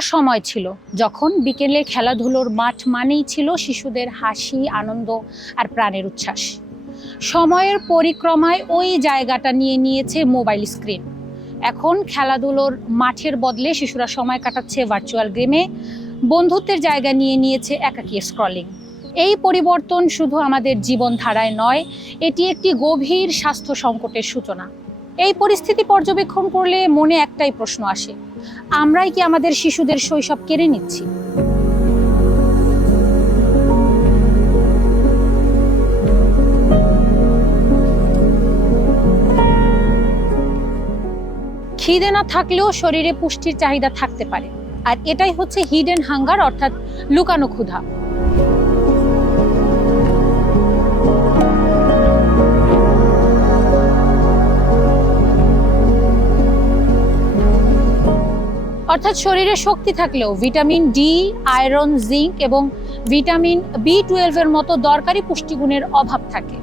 একটা সময় ছিল যখন বিকেলে খেলাধুলোর মাঠ মানেই ছিল শিশুদের হাসি, আনন্দ আর প্রাণের উচ্ছ্বাস। সময়ের পরিক্রমায় ওই জায়গাটা নিয়ে নিয়েছে মোবাইল স্ক্রিন। এখন খেলাধুলোর মাঠের বদলে শিশুরা সময় কাটাচ্ছে ভার্চুয়াল গেমে, বন্ধুত্বের জায়গা নিয়ে নিয়েছে একাকী স্ক্রলিং। এই পরিবর্তন শুধু আমাদের জীবনধারায় নয়, এটি একটি গভীর স্বাস্থ্য সংকটের সূচনা। এই পরিস্থিতি পর্যবেক্ষণ করলে মনে একটাই প্রশ্ন আসে, আমরাই কি আমাদের শিশুদের শৈশব কেড়ে নিচ্ছি? খিদে না থাকলেও শরীরে পুষ্টির চাহিদা থাকতে পারে, আর এটাই হচ্ছে হিডেন হাঙ্গার, অর্থাৎ লুকানো ক্ষুধা। অর্থাৎ শরীরে শক্তি থাকলেও ভিটামিন ডি, আয়রন, জিঙ্ক এবং ভিটামিন বি12 এর মতো দরকারি পুষ্টিগুণের অভাব থাকে।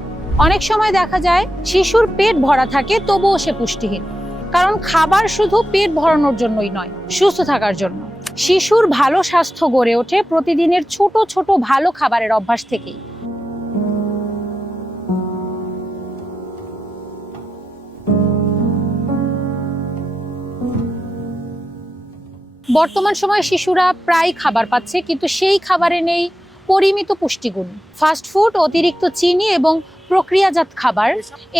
অনেক সময় দেখা যায় শিশুর পেট ভরা থাকে তবুও সে পুষ্টিহীন, কারণ খাবার শুধু পেট ভরানোর জন্যই নয়, সুস্থ থাকার জন্য। শিশুর ভালো স্বাস্থ্য গড়ে ওঠে প্রতিদিনের ছোট ছোট ভালো খাবারের অভ্যাস থেকেই। বর্তমান সময়ে শিশুরা প্রায় খাবার পাচ্ছে, কিন্তু সেই খাবারে নেই পরিমিত পুষ্টিগুণ। ফাস্টফুড, অতিরিক্ত চিনি এবং প্রক্রিয়াজাত খাবার,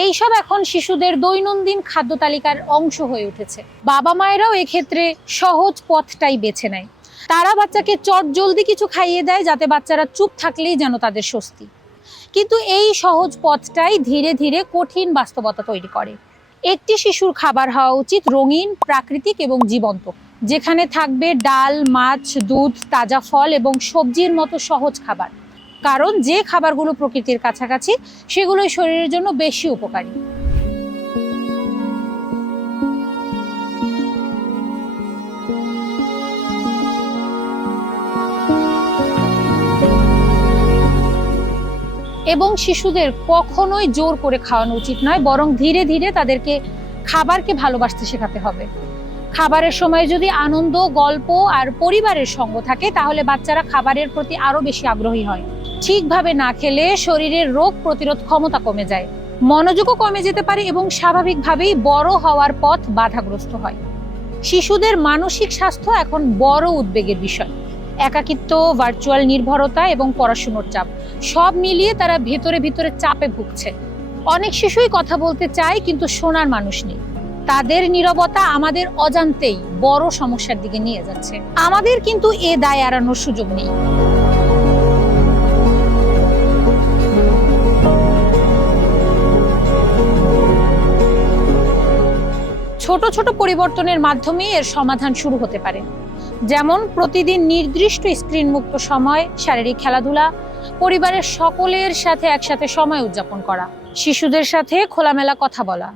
এইসব এখন শিশুদের দৈনন্দিন খাদ্য তালিকার অংশ হয়ে উঠেছে। বাবা মায়েরাও এক্ষেত্রে সহজ পথটাই বেছে নেয়। তারা বাচ্চাকে চটজলদি কিছু খাইয়ে দেয় যাতে বাচ্চারা চুপ থাকলেই যেন তাদের স্বস্তি। কিন্তু এই সহজ পথটাই ধীরে ধীরে কঠিন বাস্তবতা তৈরি করে। একটি শিশুর খাবার হওয়া উচিত রঙিন, প্রাকৃতিক এবং জীবন্ত, যেখানে থাকবে ডাল, মাছ, দুধ, তাজা ফল এবং সবজির মতো সহজ খাবার। কারণ যে খাবারগুলো প্রকৃতির কাছাকাছি সেগুলোই শরীরের জন্য বেশি উপকারী। এবং শিশুদের কখনোই জোর করে খাওয়ানো উচিত নয়, বরং ধীরে ধীরে তাদেরকে খাবারকে ভালোবাসতে শেখাতে হবে। খাবারের সময় যদি আনন্দ, গল্প আর পরিবারের সঙ্গ থাকে, তাহলে বাচ্চারা খাবারের প্রতি আরো বেশি আগ্রহী হয়। ঠিকভাবে না খেলে শরীরের রোগ প্রতিরোধ ক্ষমতা কমে যায়, মনোযোগও কমে যেতে পারে এবং স্বাভাবিকভাবেই বড় হওয়ার পথ বাধাগ্রস্ত হয়। শিশুদের মানসিক স্বাস্থ্য এখন বড় উদ্বেগের বিষয়। একাকিত্ব, ভার্চুয়াল নির্ভরতা এবং পড়াশোনার চাপ, সব মিলিয়ে তারা ভেতরে ভিতরে চাপে ভুগছে। অনেক শিশুই কথা বলতে চায়, কিন্তু শোনার মানুষ নেই। তাদের নীরবতা আমাদের অজান্তেই বড় সমস্যার দিকে নিয়ে যাচ্ছে। আমাদের কিন্তু এ দায় এড়ানোর সুযোগ নেই। ছোট ছোট পরিবর্তনের মাধ্যমে এর সমাধান শুরু হতে পারে, যেমন প্রতিদিন নির্দিষ্ট স্ক্রিন মুক্ত সময়, শারীরিক খেলাধুলা, পরিবারের সকলের সাথে একসাথে সময় উদযাপন করা, শিশুদের সাথে খোলামেলা কথা বলা।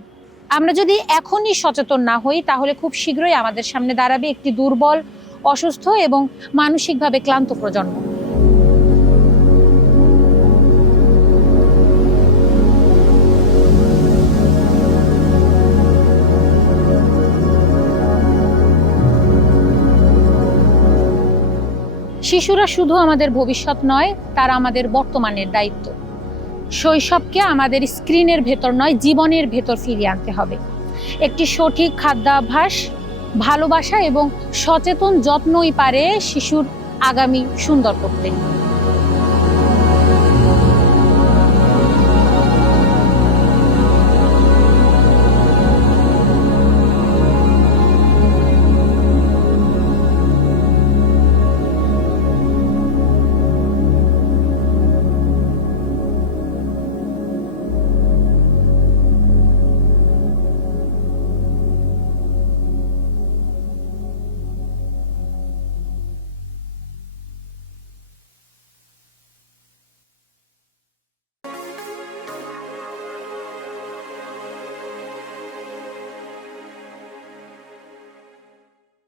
আমরা যদি এখনই সচেতন না হই, তাহলে খুব শীঘ্রই আমাদের সামনে দাঁড়াবে একটি দুর্বল, অসুস্থ এবং মানসিকভাবে ক্লান্ত প্রজন্ম। শিশুরা শুধু আমাদের ভবিষ্যৎ নয়, তারা আমাদের বর্তমানের দায়িত্ব। শৈশবকে আমাদের স্ক্রিনের ভেতর নয়, জীবনের ভেতর ফিরিয়ে আনতে হবে। একটি সঠিক খাদ্যাভ্যাস, ভালোবাসা এবং সচেতন যত্নই পারে শিশুর আগামী সুন্দর করতে।